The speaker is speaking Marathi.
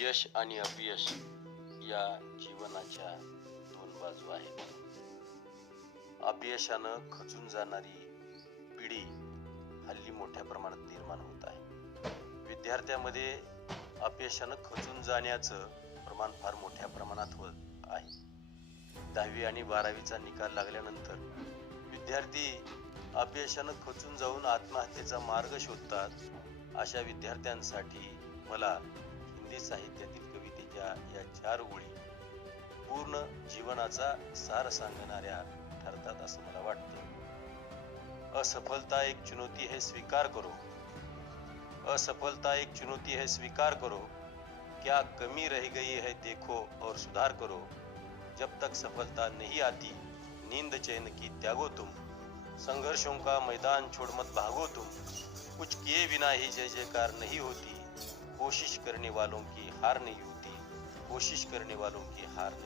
यश आणि अपयश या जीवनाच्या दोन बाजू आहेत. अपयशानं खचून जाणारी पिढी हल्ली मोठ्या प्रमाणात निर्माण होत आहे. विद्यार्थ्यांमध्ये अपयशानं खचून जाण्याचं प्रमाण फार मोठ्या प्रमाणात होत आहे. 10वी आणि 12वीचा निकाल लागल्यानंतर विद्यार्थी अपयशानं खचून जाऊन आत्महत्येचा मार्ग शोधतात. अशा विद्यार्थ्यांसाठी मला हिंदी साहित्यातील कवितेच्या या 4 ओळी पूर्ण जीवनाचा सार सांगणाऱ्या ठरतात असं मला वाटतं. असफलता एक चुनौती है स्वीकार करो. असफलता एक चुनौती है स्वीकार करो. क्या कमी रह गई है देखो और सुधार करो. जब तक सफलता नहीं आती नींद चैन की त्यागो तुम. संघर्षों का मैदान छोड़ मत भागो तुम. कुछ किए बिना ही जय जयकार नहीं होती. कोशिश करने वालों की हार नहीं होती. कोशिश करने वालों की हार नहीं